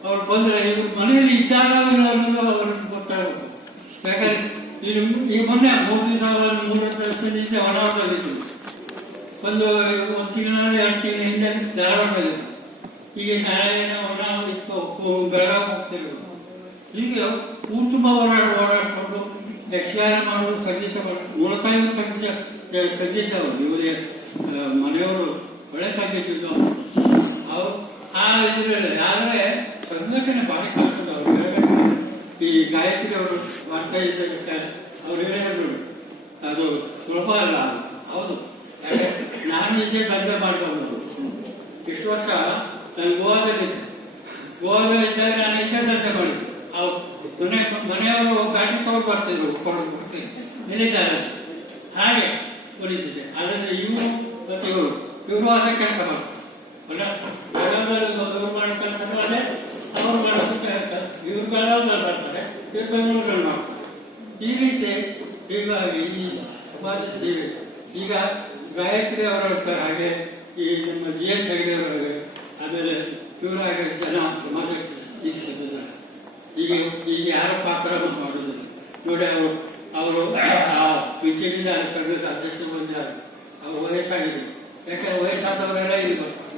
ಅವ್ರು ಬಂದ್ರೆ ಇವ್ರ ಮನೆಯಲ್ಲಿ ಇದ್ದಾಗ ಅನ್ನೋದು ಅವ್ರಿಗೆ ಗೊತ್ತಾಗುತ್ತೆ. ಯಾಕಂದ್ರೆ ಈ ಮೊನ್ನೆ 3 ದಿವಸ 3 ದಿವಸದಿಂದ ಹೊರಹೊಂದಿತ್ತು. ಒಂದು ತಿಂಗಳಲ್ಲಿ 2 ತಿಂಗಳ ಹಿಂದೆ ಧಾರವಾಡದಲ್ಲಿತ್ತು. ಈಗ ನಾಳೆ ಬೆಳಗಾವಿ ಹೋಗ್ತಿರ್ಬೇಕು. ಈಗ ಊರು ತುಂಬ ಓಡಾಡ್ಕೊಂಡು ಯಕ್ಷಗಾನ ಮಾಡೋದು, ಸಂಗೀತ ಮಾಡೋದು. ಮೂಲತಃ ಸಂಗೀತ ಇವರೇ ಮನೆಯವರು ಒಳ್ಳೆ ಸಂಗೀತ ಅವರು ಆ ಇದರಲ್ಲಿ. ಆದರೆ ಸಂಘಟನೆ ಭಾರಿ ಕಲ್ಕೊಂಡು ಅವ್ರು ಈ ಗಾಯತ್ರಿ ಅವರು ಮಾಡ್ತಾ ಇದ್ದಾರೆ. ಅವ್ರು ಹೇಳಿದ್ರು ಅದು ಸುಲಭ ಅಲ್ಲ. ಹೌದು, ನಾನು ಇದೇ ದಂಧೆ ಮಾಡ್ಕೊಂಡು ಇಷ್ಟು ವರ್ಷ ನಾನು ಗೋವಾದಲ್ಲಿದ್ದಾಗ ನಾನು ಇದೇ ದಂಧೆ ಮಾಡಿದ್ದೆ. ಮನೆಯವರು ಗಾಡಿ ತಗೊಂಡು ಬರ್ತಿದ್ರು, ಕೊಡ್ತೀನಿ ನಿಲ್ಲಿದ್ದಾರೆ. ಹಾಗೆ ಉಳಿಸಿದೆ. ಅದರಿಂದ ಇವರು ಮತ್ತು ಇವರು ಅದೇ ಕೆಲಸ ಮಾಡ್ತಾರೆ. ಇವ್ರು ಮಾಡೋ ಕೆಲಸ ಮಾಡಿದ್ರೆ ಅವ್ರು ಮಾಡೋದಕ್ಕೆ ಇವ್ರು ಬೆಳಗಾವಿಯಲ್ಲಿ ಬರ್ತಾರೆ, ಇವ್ರು ಬೆಂಗಳೂರಲ್ಲಿ ಮಾಡ್ತಾರೆ. ಈ ರೀತಿ ಹೀಗಾಗಿ ಈ ಸಮಾಜ ಸೇವೆ ಈಗ ಗಾಯತ್ರಿ ಅವರ ಹಾಗೆ ಈ ನಮ್ಮ GS ಹೆಗ್ಡೆ ಅವರಾಗೆ ಆಮೇಲೆ ಇವರಾಗೆ ಜನ ಸಮಾಜಕ್ಕೆ ದೀಕ್ಷಿಸಿದ್ದಾರೆ. ಈಗ ಯಾರ ಪಾತ್ರ ಮಾಡುವುದಿಲ್ಲ ನೋಡಿ. ಅವರು ಆ ವಿಚಾರದಿಂದ ಸಂಘದ ಅಧ್ಯಕ್ಷರು ಬಂದಿದ್ದಾರೆ. ಅವ್ರ ವಯಸ್ಸಾಗಿದೆ. ಯಾಕಂದ್ರೆ ವಯಸ್ಸಾದವರೆಲ್ಲ ಇಲ್ಲಿ ಬರ್ತಾರೆ.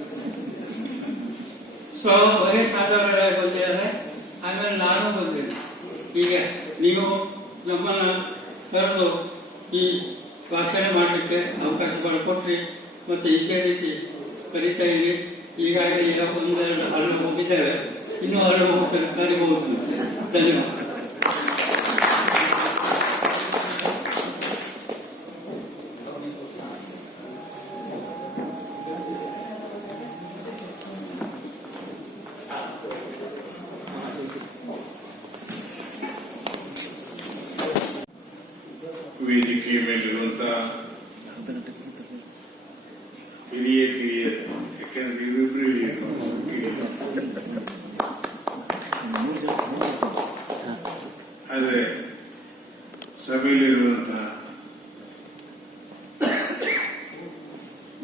ಸೊ ವಯಸ್ಸಾದವರೆಲ್ಲ ಬಂದಿದ್ದಾರೆ. ಆಮೇಲೆ ನಾನು ಬಂದಿದ್ದೆ. ಈಗ ನೀವು ನಮ್ಮನ್ನು ಕರೆದು ಈ ಭಾಷಣ ಮಾಡಲಿಕ್ಕೆ ಅವಕಾಶ ಮಾಡಿಕೊಟ್ರಿ. ಮತ್ತು ಇದೇ ರೀತಿ ಕರೀತಾ ಇರಿ. ಈಗಾಗಲೇ ಈಗ 1-2 ಹರಳು ಹೋಗಿದ್ದೇವೆ. ಇನ್ನೂ ಹರಳು ಹೋಗ್ತಾರೆ, ಕರಿಬಹುದು. ಧನ್ಯವಾದ. ವೇದಿಕೆ ಮೇಲಿರುವಂತಹ ಹಿರಿಯ ಕಿರಿಯರು, ಯಾಕೆಂದ್ರೆ ಇವಿಬ್ರು ಆದ್ರೆ ಸಭೆಯಲ್ಲಿರುವಂತಹ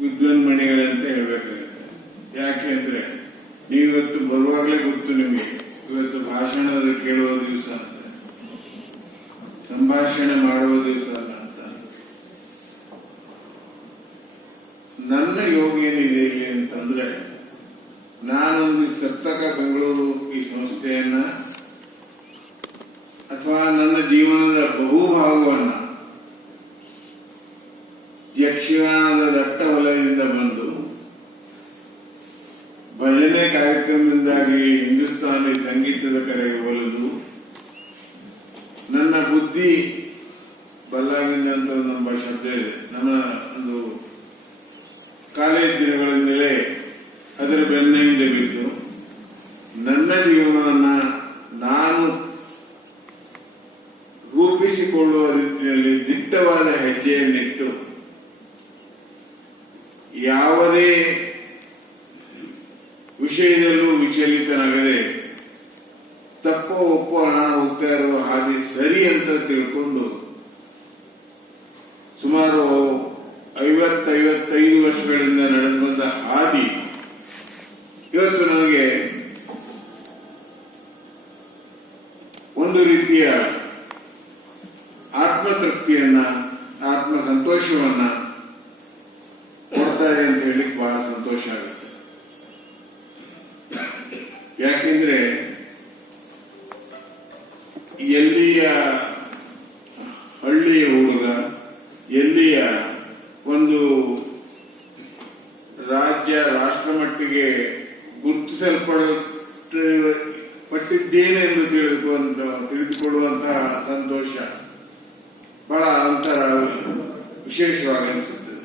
ವಿದ್ವಾನ್ಮಣಿಗಳಂತ ಹೇಳ್ಬೇಕಾಗುತ್ತೆ. ಯಾಕೆ ಅಂದ್ರೆ ನೀವಿವತ್ತು ಬರುವಾಗಲೇ ಗೊತ್ತು ನಿಮಗೆ, ಇವತ್ತು ಭಾಷಣದ ಕೇಳುವ ದಿವಸ ಅಂತ, ಸಂಭಾಷಣೆ ಮಾಡುವ ದಿವಸ ಅಲ್ಲ ಅಂತ. ನನ್ನ ಯೋಗ ಏನಿದೆ ಇಲ್ಲಿ ಅಂತಂದ್ರೆ, ನಾನೊಂದು ಸಪ್ತಕ ಬೆಂಗಳೂರು ಈ ಸಂಸ್ಥೆಯನ್ನ ಅಥವಾ ನನ್ನ ಜೀವನದ ಬಹುಭಾಗವನ್ನ ಯಕ್ಷಗಾನದ ದಟ್ಟ ವಲಯದಿಂದ ಬಂದು ಭಜನೆ ಕಾರ್ಯಕ್ರಮದಿಂದಾಗಿ ಹಿಂದೂಸ್ತಾನಿ ಸಂಗೀತದ ಕಡೆಗೆ ಒಲಿದು ನನ್ನ ಬುದ್ಧಿ ಬಲ್ಲಾಗಿಂದ ಅಂತ ನಮ್ಮ ಶಬ್ದ ಇದೆ. ನಮ್ಮ ಒಂದು ಕಾಲೇಜ್ ಕಾಲೇಜ್ ದಿನಗಳಿಂದಲೇ ಅದರ ಬೆನ್ನೆಯಿಂದ ಬಿದ್ದು ನನ್ನ ಜೀವನವನ್ನು ನಾನು ರೂಪಿಸಿಕೊಳ್ಳುವ ರೀತಿಯಲ್ಲಿ ದಿಟ್ಟವಾದ ಹೆಜ್ಜೆಯನ್ನಿಟ್ಟು ಯಾವುದೇ ವಿಷಯದಲ್ಲೂ ವಿಚಲಿತನಾಗದೆ ತಪ್ಪೋ ಒಪ್ಪೋ ನಾನು ಹೋಗ್ತಾ ಇರೋ ಹಾದಿ ಸರಿ ಅಂತ ತಿಳ್ಕೊಂಡು ಸುಮಾರು 50-55 ವರ್ಷಗಳಿಂದ ನಡೆದು ಬಂದ ಹಾದಿ ಇವತ್ತು ನನಗೆ ಒಂದು ರೀತಿಯ ಆತ್ಮತೃಪ್ತಿಯನ್ನ ಆತ್ಮ ಸಂತೋಷವನ್ನ ಕೊಡ್ತಾ ಇದೆ ಅಂತ ಹೇಳಿಕ್ ಬಹಳ ಸಂತೋಷ ಆಗುತ್ತೆ. ಯಾಕೆಂದ್ರೆ ಎಲ್ಲಿಯ ಹಳ್ಳಿಯ ಹುಡುಗ ಎಲ್ಲಿಯ ಒಂದು ರಾಷ್ಟ್ರ ಮಟ್ಟಿಗೆ ಗುರುತಿಸಲ್ಪಟ್ಟಿದ್ದೇನೆ ಎಂದು ತಿಳಿದುಕೊಳ್ಳುವಂತಹ ಸಂತೋಷ ಬಹಳ ಒಂಥರ ವಿಶೇಷವಾಗಿ ಅನಿಸುತ್ತದೆ.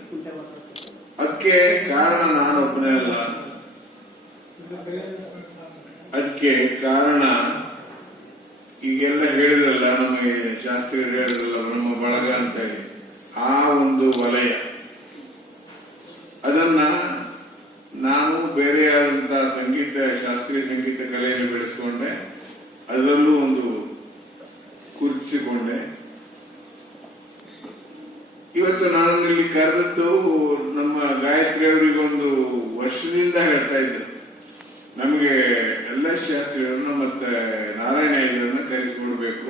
ಅದಕ್ಕೆ ಕಾರಣ ನಾನೊಬ್ಬನೇ ಅಲ್ಲ, ಅದಕ್ಕೆ ಕಾರಣ ಈಗೆಲ್ಲ ಹೇಳಿದ್ರಲ್ಲ, ನಮಗೆ ಶಾಸ್ತ್ರೀಯರು ಹೇಳಿದ್ರಲ್ಲ ನಮ್ಮ ಬಳಗ ಅಂತ ಹೇಳಿ, ಆ ಒಂದು ವಲಯ ಅದನ್ನ ನಾನು ಬೇರೆಯಾದಂತಹ ಸಂಗೀತ ಶಾಸ್ತ್ರೀಯ ಸಂಗೀತ ಕಲೆಯನ್ನು ಬೆಳೆಸಿಕೊಂಡೆ, ಅದರಲ್ಲೂ ಒಂದು ಗುರುತಿಸಿಕೊಂಡೆ. ಇವತ್ತು ನಾನು ಇಲ್ಲಿ ಕರೆದದ್ದು ನಮ್ಮ ಗಾಯತ್ರಿ ಅವರಿಗೆ ಒಂದು ವರ್ಷದಿಂದ ಹೇಳ್ತಾ ಇದ್ರು, ನಮಗೆ ಎಲ್ಲ ಶಾಸ್ತ್ರಿಗಳನ್ನ ಮತ್ತೆ ನಾರಾಯಣ ಇದನ್ನ ಕರೆಸಿಕೊಡ್ಬೇಕು,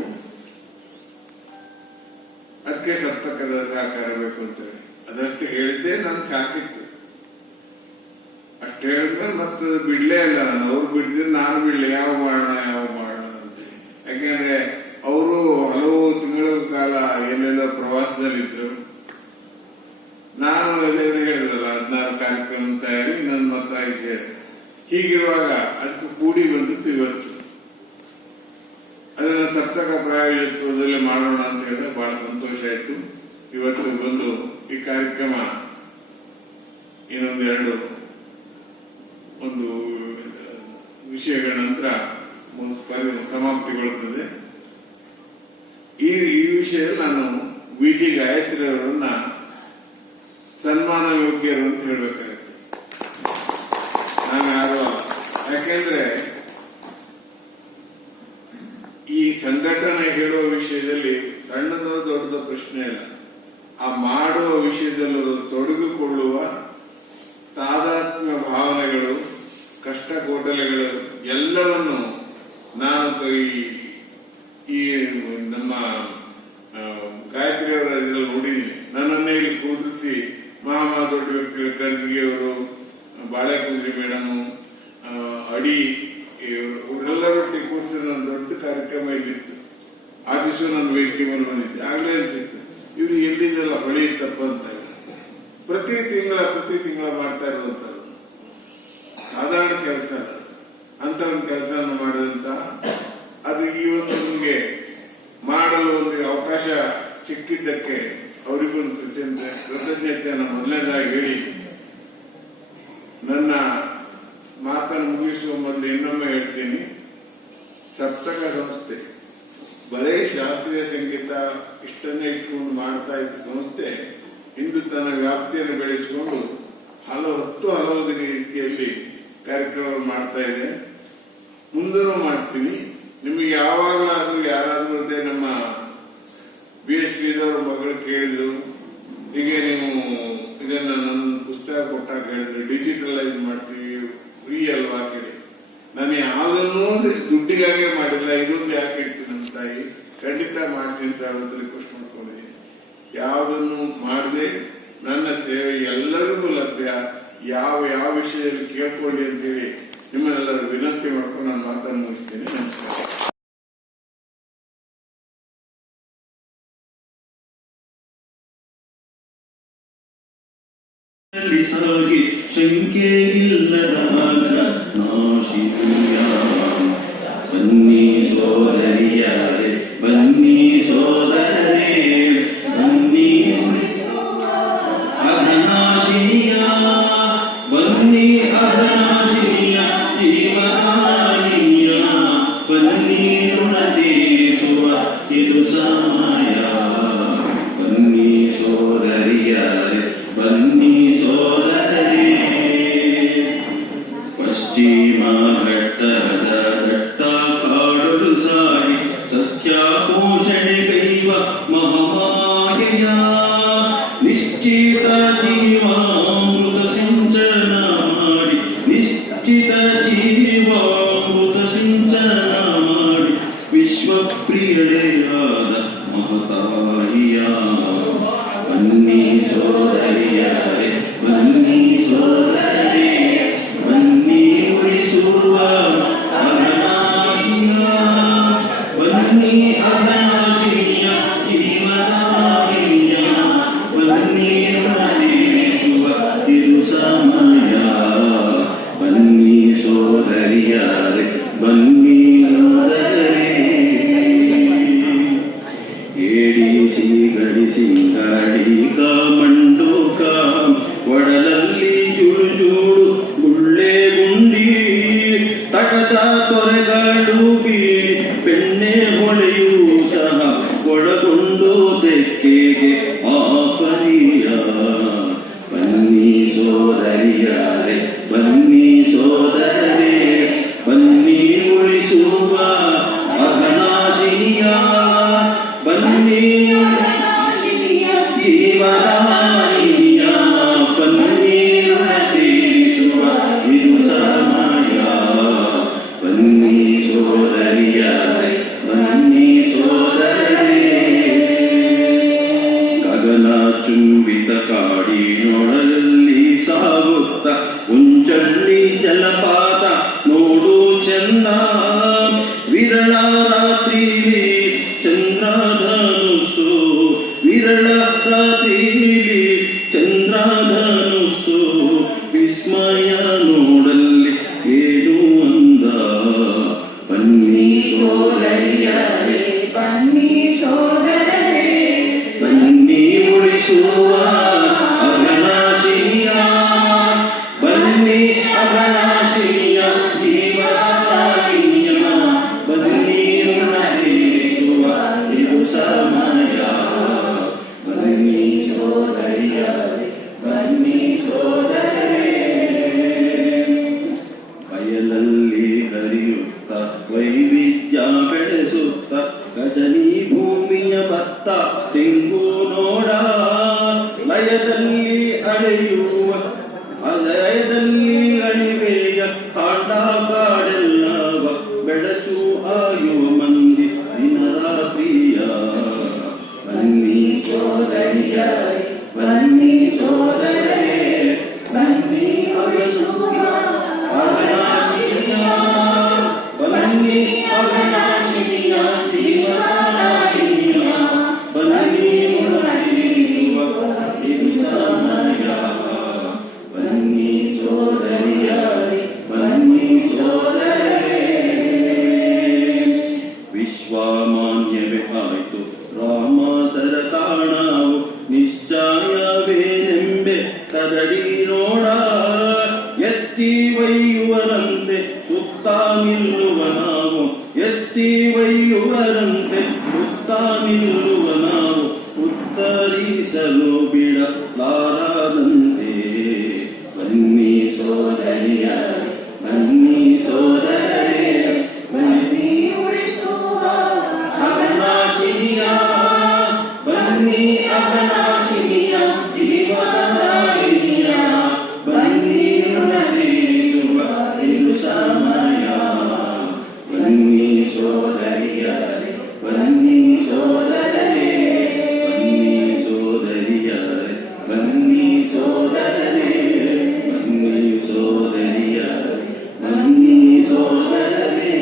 ಅದಕ್ಕೆ ಸಪ್ತಕದ ಸಹಕಾರ ಬೇಕು ಅಂತೇಳಿ ಅದಷ್ಟು ಹೇಳಿದ್ದೆ ನಾನು ಸಾಕಿತ್ತು. ಅಷ್ಟು ಹೇಳಿದ್ಮೇಲೆ ಮತ್ತೆ ಬಿಡ್ಲೇ ಇಲ್ಲ ನಾನು. ಅವ್ರು ಬಿಡಿದ್ರೆ ನಾನು ಬಿಡ್ಲಿ, ಯಾವ ಮಾಡೋಣ ಅಂತ. ಯಾಕೆಂದ್ರೆ ಅವರು ಹಲವು ತಿಂಗಳ ಕಾಲ ಏನೆಲ್ಲ ಪ್ರವಾಸದಲ್ಲಿದ್ರು, ನಾನು ಎಲ್ಲರೂ ಹೇಳಿದ್ರಲ್ಲ 16 ಕಾರ್ಯಕ್ರಮ ತಯಾರಿ ನನ್ನ ಮತ್ತಾಗಿ. ಹೀಗಿರುವಾಗ ಅದಕ್ಕೆ ಕೂಡಿ ಬಂದಿತ್ತು ಇವತ್ತು. ಅದನ್ನ ಸಪ್ತಕ ಪ್ರಾಯೋಜಕತ್ವದಲ್ಲಿ ಮಾಡೋಣ ಅಂತ ಹೇಳಿದ್ರೆ ಬಹಳ ಸಂತೋಷ ಆಯ್ತು. ಇವತ್ತು ಬಂದು ಈ ಕಾರ್ಯಕ್ರಮ ಇನ್ನೊಂದೆರಡು ಒಂದು ವಿಷಯಗಳ ನಂತರ ಸಮಾಪ್ತಿಗೊಳ್ಳುತ್ತದೆ. ಈ ವಿಷಯದಲ್ಲಿ ನಾನು ವಿ.ಜಿ. ಗಾಯತ್ರಿ ಅವರನ್ನ ಸನ್ಮಾನ ಯೋಗ್ಯರು ಅಂತ ಹೇಳಬೇಕಾಗುತ್ತೆ. ನಾನು ಯಾರು ಅಲ್ಲ. ಯಾಕೆಂದ್ರೆ ಈ ಸಂಘಟನೆ ಹೇಳುವ ವಿಷಯದಲ್ಲಿ ಸಣ್ಣದ ದೊಡ್ಡದ ಪ್ರಶ್ನೆ ಇಲ್ಲ. ಆ ಮಾಡುವ ವಿಷಯದಲ್ಲಿ ತೊಡಗಿಕೊಳ್ಳುವ ತಾದಾತ್ಮ್ಯ ಭಾವನೆಗಳು, ಕಷ್ಟ ಕೋಟಲೆಗಳು ಎಲ್ಲವನ್ನು ನಾನು ಈ ನಮ್ಮ ಗಾಯತ್ರಿ ಅವರ ಇದರಲ್ಲಿ ನೋಡಿದ್ದೀನಿ. ನನ್ನನ್ನೇ ಇಲ್ಲಿ ಕೂರಿಸಿ ಮಹಾ ದೊಡ್ಡ ವ್ಯಕ್ತಿಗಳು, ಖರ್ಗೆ ಅವರು, ಬಾಳೆಕುಂದ್ರಿ ಮೇಡಮ್, ಅಡಿ ಇವರೆಲ್ಲ ಒಟ್ಟಿಗೆ ಕೂರಿಸಿ ನನ್ನ ದೊಡ್ಡ ಕಾರ್ಯಕ್ರಮ ಇದ್ದಿತ್ತು. ಆ ದಿವಸ ನಾನು ವೇದಿಕೆ ಮೇಲೆ ಬಂದಿದ್ದೆ. ಆಗ್ಲೇ ಅನ್ಸಿತ್ತು ಇವ್ರು ಎಲ್ಲಿದೆಲ್ಲ ಹೊಳೆಯುತ್ತಪ್ಪ ಅಂತ. ಪ್ರತಿ ತಿಂಗಳ ಮಾಡ್ತಾ ಇರುವಂತ ಸಾಧಾರಣ ಕೆಲಸ ಅಂತ ಒಂದು ಕೆಲಸವನ್ನು ಮಾಡಿದಂತ ಅದು ಈ ಒಂದು ನಿಮಗೆ ಮಾಡಲು ಒಂದು ಅವಕಾಶ ಸಿಕ್ಕಿದ್ದಕ್ಕೆ ಅವರಿಗೊಂದು ಕೃತಜ್ಞತೆಯನ್ನು ಮೊದಲನೇದಾಗಿ ಹೇಳಿ ನನ್ನ ಮಾತನ್ನು ಮುಗಿಸುವ ಮೊದಲು ಇನ್ನೊಮ್ಮೆ ಹೇಳ್ತೀನಿ. ಸಪ್ತಕ ಸಂಸ್ಥೆ ಬರೇ ಶಾಸ್ತ್ರೀಯ ಸಂಗೀತ ಇಷ್ಟನ್ನೇ ಇಟ್ಕೊಂಡು ಮಾಡ್ತಾ ಇದ್ದ ಸಂಸ್ಥೆ ಇಂದು ತನ್ನ ವ್ಯಾಪ್ತಿಯನ್ನು ಬೆಳೆಸಿಕೊಂಡು ಹಲವು ರೀತಿಯಲ್ಲಿ ಕಾರ್ಯಕ್ರಮ ಮಾಡ್ತಾ ಇದೆ. ಮುಂದೂ ಮಾಡ್ತೀನಿ. ನಿಮಗೆ ಯಾವಾಗಲಾದ್ರೂ ಯಾರಾದ್ರೂ ಅದೇ ನಮ್ಮ BS ಶ್ರೀಧರ್ ಮಗಳು ಕೇಳಿದ್ರು, ಹೀಗೆ ನೀವು ಇದನ್ನ ನನ್ನ ಪುಸ್ತಕ ಕೊಟ್ಟಾಗ ಹೇಳಿದ್ರು ಡಿಜಿಟಲೈಸ್ ಮಾಡ್ತೀವಿ, ಫ್ರೀ ಅಲ್ವಾ ಕೇಳಿ. ನಾನು ಯಾವುದನ್ನೂ ದುಡ್ಡಿಗಾಗೆ ಮಾಡಿಲ್ಲ, ಇದೊಂದು ಯಾಕೆ ಇಡ್ತೀನಿ ನಮ್ಮ ತಾಯಿ, ಖಂಡಿತ ಮಾಡ್ತೀನಿ ಅಂತ ಹೇಳೋದು ರಿಕ್ವೆಸ್ಟ್ ಮಾಡ್ಕೊಂಡಿದ್ದೀನಿ. ಯಾವುದನ್ನು ಮಾಡದೆ ನನ್ನ ಸೇವೆ ಎಲ್ಲರಿಗೂ ಲಭ್ಯ, ಯಾವ ವಿಷಯದಲ್ಲಿ ಕೇಳ್ಕೊಳ್ಳಿ ಅಂತೇಳಿ ನಿಮ್ಮನ್ನೆಲ್ಲರೂ ವಿನಂತಿ ಮಾಡ್ಕೊಂಡು ನಾನು ಮಾತನ್ನು ಮುಗಿಸ್ತೇನೆ. ನಮಸ್ಕಾರ. ಸಾಗಿ ಶಂಕೆ ಇಲ್ಲದ ನಾಶಿಯ ಬನ್ನಿ ಸೋದರಿಯರೇ, ಬನ್ನಿ ಸೋದರೇ, ಬನ್ನಿ ಅಘನಾಶಿಯ ಬೆಳತ ತೊರೆಗಳು ಬೀಳಿ ಬೆಣ್ಣೆ ಹೊಳೆಯೂ ಸಹ ಒಳಗೊಂಡು ತೆಕ್ಕೆಗೆ ಆ ಪರಿಯ. ಬನ್ನಿ ಸೋದರಿಯರೇ, ಬನ್ನಿ ಸೋದರರೇ, ಬನ್ನಿ ಉಳಿಸುವ ಅಘನಾಶಿನಿಯ, ಬನ್ನಿ ಜೀವದಾಯಿನಿಯ, ಬನ್ನಿ ಋಣ ತೀರಿಸುವ ಇದು ಸಮಯ. ಬನ್ನಿ ಸೋದರಿಯರೇ, ಬನ್ನಿ ಸೋದರರೇ. ಗಗನ ಚುಂಬಿತ ಕಾಡಿನೊಳಲ್ಲಿ ಸಾಗುತ್ತ ಉಂಚಳ್ಳಿ ಜಲಪಾತ ನೋಡು ಚೆನ್ನ. ವಿರಳ ರಾತ್ರಿಲಿ ಚಂದ್ರಧನುಸ್ಸು, ವಿರಳ ರಾತ್ರಿಲಿ ಚಂದ್ರಧನುಸ್ಸು, ವಿಸ್ಮಯ ನೋಡಲ್ಲಿ ಏನು ಅಂದ. ಬನ್ನಿ ಸೋದರಿಯರೇ, ಬನ್ನಿ ಸೋದರರೇ, ಬನ್ನಿ ಉಳಿಸುವ ಅಘನಾಶಿನಿಯ, ಬನ್ನಿ ಅಘನಾಶಿನಿಯ ಜೀವದಾಯಿನಿಯ, ಬನ್ನಿ ಋಣ ತೀರಿಸುವ ಇದು ಸಮಯ. ಬನ್ನಿ ಸೋದರಿಯರೇ, ಬನ್ನಿ ಸೋದರರೇ. ಬಯಲಲ್ಲಿ ಹರಿಯುತ್ತ ವೈವಿಧ್ಯ ಬೆಳೆಸುತ್ತ ಗಜನಿ ಭೂಮಿಯ ಭತ್ತ ತೆಂಗು ನೋಡ. ಲಯದಲ್ಲಿ ಅಳೆಯುವ ಲಯದಲ್ಲಿ ಅಳಿವೆಯ ಕಾಂಡ ಕಾಡೆಲ್ಲವ ಬೆಳಚು ಆಯುವ ಮಂದಿ ದಿನ ರಾತ್ರಿಯ. ಬನ್ನಿ ಸೋದರಿಯರೇ, ಬನ್ನಿ ಸೋದರರೇ, ಬನ್ನಿ ಉಳಿಸುವ ಅಘನಾಶಿನಿಯ, ಬನ್ನಿ ಅಘನಾಶಿನಿಯ ಜೀವದಾಯಿನಿಯ, ಬನ್ನಿ ಋಣ ತೀರಿಸುವ ಇದು ಸಮಯ. ಬನ್ನಿ ಸೋದರಿಯರೇ, ಬನ್ನಿ ಸೋದರರೇ. ವಿಶ್ವಮಾನ್ಯವೇ ಆಯ್ತು ರಾಮ ಸರತಾಣವು ನಿಶ್ಚಯವೇನೆಂಬೆ ಕದಡಿ ನೋಡ. ಎತ್ತಿ ಒಯ್ಯುವರಂತೆ ಸುತ್ತ ನಿಲ್ಲುವ ನಾವು, ಎತ್ತಿ ಒಯ್ಯುವರಂತೆ ಸುತ್ತ ನಿಲ್ಲುವ ನಾವು, ಉತ್ತರಿಸಲು ಬಿಡಲಾರದಂತೆ. ಬನ್ನಿ ಸೋದರಿಯರೇ, ಬನ್ನಿ ಸೋದರರೇ, ಬನ್ನಿ ಉಳಿಸುವ ಅಘನಾಶಿನಿಯ, ಬನ್ನಿ ಅಘನಾಶಿನಿಯ ಜೀವದಾಯಿನಿಯ, ಬನ್ನಿ ಋಣ ತೀರಿಸುವ ಇದು ಸಮಯ. ಬನ್ನಿ ಸೋದರಿಯರೇ, ಬನ್ನಿ ಸೋದರರೇ, ಬನ್ನಿ ಸೋದರಿಯರೇ, ಬನ್ನಿ ಸೋದರರೇ, ಬನ್ನಿ ಸೋದರಿಯರೇ, ಬನ್ನಿ ಸೋದರರೇ.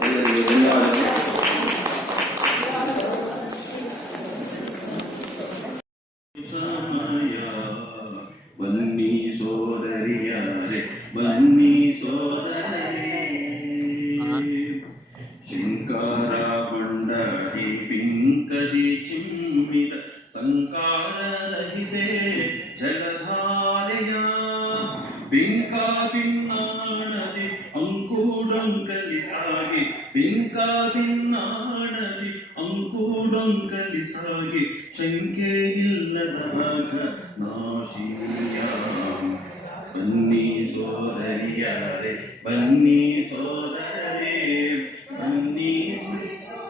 ಎಲ್ಲರಿಗೂ ಧನ್ಯವಾದ. ಸಮಯ. ಬನ್ನಿ ಸೋದರಿಯರೇ, ಬನ್ನಿ ಸೋದರರೇ. ಶಂಕರ ಮಂಡಳಿ ಪಿಂಕದಿ ಚಿಮ್ಮಿದ ಸಂಕಾರರಹಿತೆ ಜಲಧಾರೆಯ, ಬಿಂಕ ಭಿನ್ನಾಣದಿ ಅಂಕುಡೊಂಕಲಿ ಸಾಗಿ, ಬಿಂಕ ಭಿನ್ನಾಣದಿ ಅಂಕುಡೊಂಕಲಿ ಸಾಗಿ, ಶಂಕೆ ಇಲ್ಲದ ನಾಶಿಯ. ಬನ್ನಿ ಸೋದರಿಯರೇ, ಬನ್ನಿ ಸೋದರರೇ, ಬನ್ನಿ ಉಳಿಸುವ